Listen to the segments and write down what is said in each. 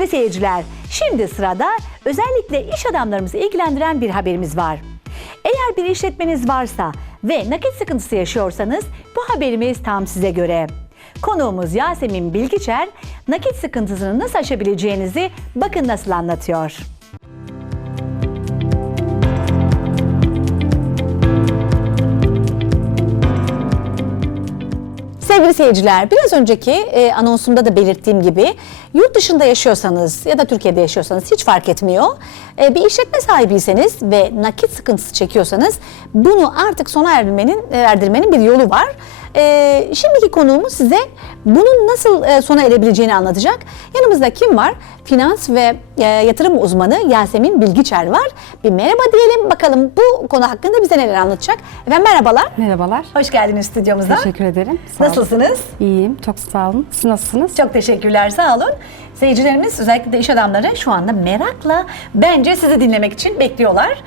Sevgili seyirciler, şimdi sırada özellikle iş adamlarımızı ilgilendiren bir haberimiz var. Eğer bir işletmeniz varsa ve nakit sıkıntısı yaşıyorsanız bu haberimiz tam size göre. Konuğumuz Yasemin Bilgiçer, nakit sıkıntısını nasıl aşabileceğinizi bakın nasıl anlatıyor. Seyirciler, biraz önceki e, anonsumda da belirttiğim gibi yurt dışında yaşıyorsanız ya da Türkiye'de yaşıyorsanız hiç fark etmiyor. E, bir işletme sahibiyseniz ve nakit sıkıntısı çekiyorsanız bunu artık sona erdirmenin, e, erdirmenin bir yolu var. E, şimdiki konuğumuz size bunun nasıl e, sona erebileceğini anlatacak. Yanımızda kim var? Finans ve e, yatırım uzmanı Yasemin Bilgiçer var. Bir merhaba diyelim bakalım bu konu hakkında bize neler anlatacak. Efendim merhabalar. Merhabalar. Hoş geldiniz stüdyomuza. Teşekkür ederim. Sağ olun. Nasılsınız? İyiyim. Çok sağ olun. Siz nasılsınız? Çok teşekkürler, sağ olun. Seyircilerimiz özellikle de iş adamları şu anda merakla bence sizi dinlemek için bekliyorlar.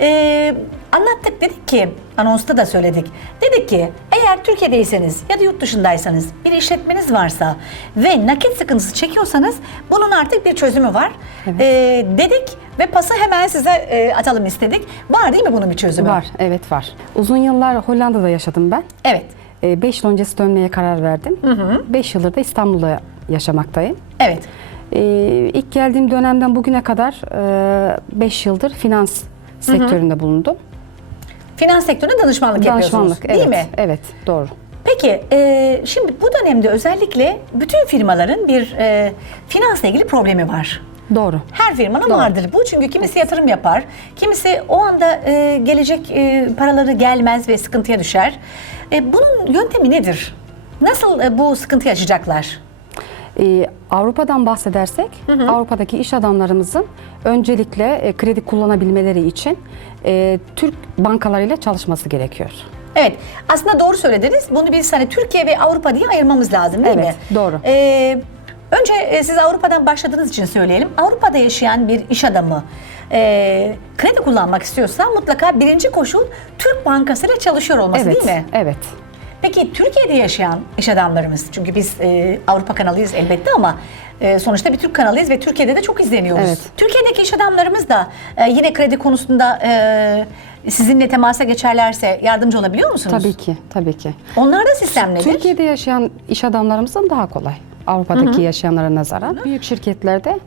Ee, anlattık dedik ki, anonsta da söyledik. Dedik ki eğer Türkiye'deyseniz ya da yurt dışındaysanız bir işletmeniz varsa ve nakit sıkıntısı çekiyorsanız bunun artık bir çözümü var. Ee, dedik ve pası hemen size e, atalım istedik. Var değil mi bunun bir çözümü? Var. Evet var. Uzun yıllar Hollanda'da yaşadım ben. Evet. 5 yıl öncesi dönmeye karar verdim. 5 yıldır da İstanbul'da yaşamaktayım. Evet. Ee, ilk geldiğim dönemden bugüne kadar 5 yıldır finans sektöründe bulundum. Finans sektöründe danışmanlık, yapıyorsunuz Danışmanlık. değil evet, mi? Evet, doğru. Peki e, şimdi bu dönemde özellikle bütün firmaların bir e, finansla ilgili problemi var. Doğru. Her firmanın Doğru. vardır bu çünkü kimisi yatırım yapar, kimisi o anda e, gelecek e, paraları gelmez ve sıkıntıya düşer. E, bunun yöntemi nedir? Nasıl e, bu sıkıntıyı aşacaklar? Ee, Avrupa'dan bahsedersek, Avrupa'daki iş adamlarımızın öncelikle e, kredi kullanabilmeleri için e, Türk bankalarıyla çalışması gerekiyor. Evet, aslında doğru söylediniz. Bunu biz hani Türkiye ve Avrupa diye ayırmamız lazım değil mi? Evet, doğru. Ee, önce e, siz Avrupa'dan başladığınız için söyleyelim. Avrupa'da yaşayan bir iş adamı e, kredi kullanmak istiyorsa mutlaka birinci koşul Türk Bankası ile çalışıyor olması evet, değil mi? Evet. Peki Türkiye'de yaşayan iş adamlarımız, çünkü biz e, Avrupa kanalıyız elbette ama e, sonuçta bir Türk kanalıyız ve Türkiye'de de çok izleniyoruz. Evet. Türkiye'deki iş adamlarımız da e, yine kredi konusunda e, sizinle temasa geçerlerse yardımcı olabiliyor musunuz? Tabii ki, tabii ki. Onlarda sistem nedir? Türkiye'de yaşayan iş adamlarımızdan daha kolay. Avrupa'daki yaşayanlara nazaran. Büyük şirketlerde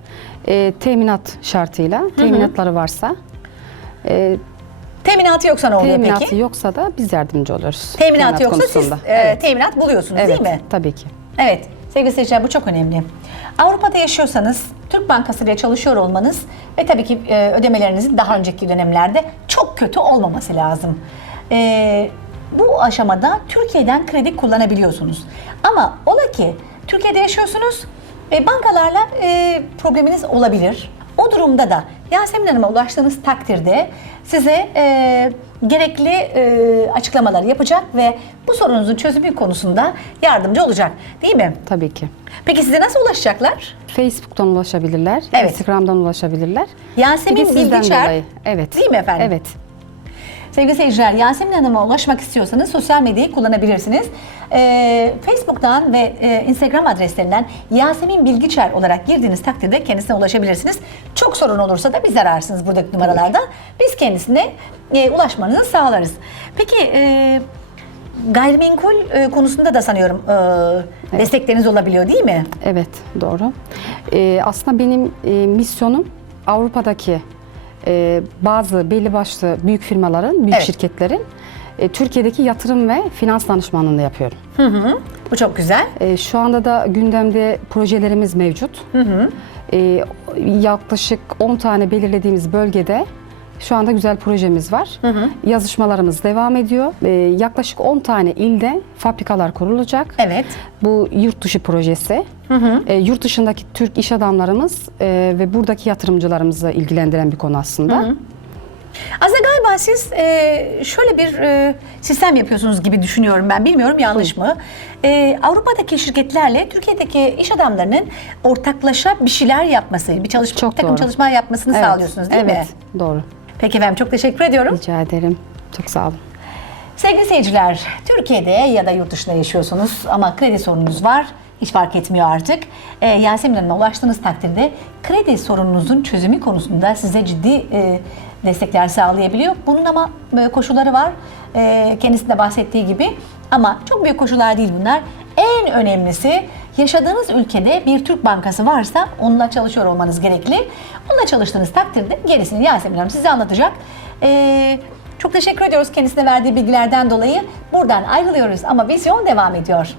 e, teminat şartıyla, teminatları varsa, e, Teminatı yoksa ne oluyor teminatı peki? yoksa da biz yardımcı oluyoruz. Teminatı teminat yoksa siz konusunda. e, evet. teminat buluyorsunuz evet, değil mi? tabii ki. Evet sevgili seyirciler bu çok önemli. Avrupa'da yaşıyorsanız Türk Bankası ile çalışıyor olmanız ve tabii ki e, ödemelerinizin daha önceki dönemlerde çok kötü olmaması lazım. E, bu aşamada Türkiye'den kredi kullanabiliyorsunuz. Ama ola ki Türkiye'de yaşıyorsunuz ve bankalarla e, probleminiz olabilir. O durumda da Yasemin Hanım'a ulaştığınız takdirde size e, gerekli e, açıklamaları yapacak ve bu sorunuzun çözümü konusunda yardımcı olacak. Değil mi? Tabii ki. Peki size nasıl ulaşacaklar? Facebook'tan ulaşabilirler, Evet. Instagram'dan ulaşabilirler. Yasemin Bir de sizden Bilgiçer, dolayı. Evet. değil mi efendim? Evet. Sevgili seyirciler, Yasemin Hanım'a ulaşmak istiyorsanız sosyal medyayı kullanabilirsiniz. Ee, Facebook'tan ve e, Instagram adreslerinden Yasemin Bilgiçer olarak girdiğiniz takdirde kendisine ulaşabilirsiniz. Çok sorun olursa da bizi ararsınız buradaki numaralardan. Biz kendisine e, ulaşmanızı sağlarız. Peki e, gayrimenkul e, konusunda da sanıyorum e, destekleriniz olabiliyor değil mi? Evet, doğru. Ee, aslında benim e, misyonum Avrupa'daki e, bazı belli başlı büyük firmaların, büyük Evet. şirketlerin e, Türkiye'deki yatırım ve finans danışmanlığını yapıyorum. Bu çok güzel. E, şu anda da gündemde projelerimiz mevcut. E, yaklaşık 10 tane belirlediğimiz bölgede şu anda güzel projemiz var. Yazışmalarımız devam ediyor. E, yaklaşık 10 tane ilde fabrikalar kurulacak. Evet. Bu yurt dışı projesi. E, yurt dışındaki Türk iş adamlarımız e, ve buradaki yatırımcılarımızı ilgilendiren bir konu aslında. Aslında galiba siz e, şöyle bir e, sistem yapıyorsunuz gibi düşünüyorum ben. Bilmiyorum yanlış mı? E, Avrupa'daki şirketlerle Türkiye'deki iş adamlarının ortaklaşa bir şeyler yapması, bir çalışma, Çok bir takım doğru. çalışmalar yapmasını sağlıyorsunuz değil evet, mi? doğru. Peki efendim çok teşekkür ediyorum. Rica ederim. Çok sağ olun. Sevgili seyirciler, Türkiye'de ya da yurt dışında yaşıyorsunuz ama kredi sorununuz var. Hiç fark etmiyor artık. Ee, Yasemin Hanım'a ulaştığınız takdirde kredi sorununuzun çözümü konusunda size ciddi e, destekler sağlayabiliyor. Bunun ama e, koşulları var. E, kendisi de bahsettiği gibi. Ama çok büyük koşullar değil bunlar. En önemlisi yaşadığınız ülkede bir Türk bankası varsa onunla çalışıyor olmanız gerekli. Onunla çalıştığınız takdirde gerisini Yasemin Hanım size anlatacak. Ee, çok teşekkür ediyoruz kendisine verdiği bilgilerden dolayı. Buradan ayrılıyoruz ama vizyon devam ediyor.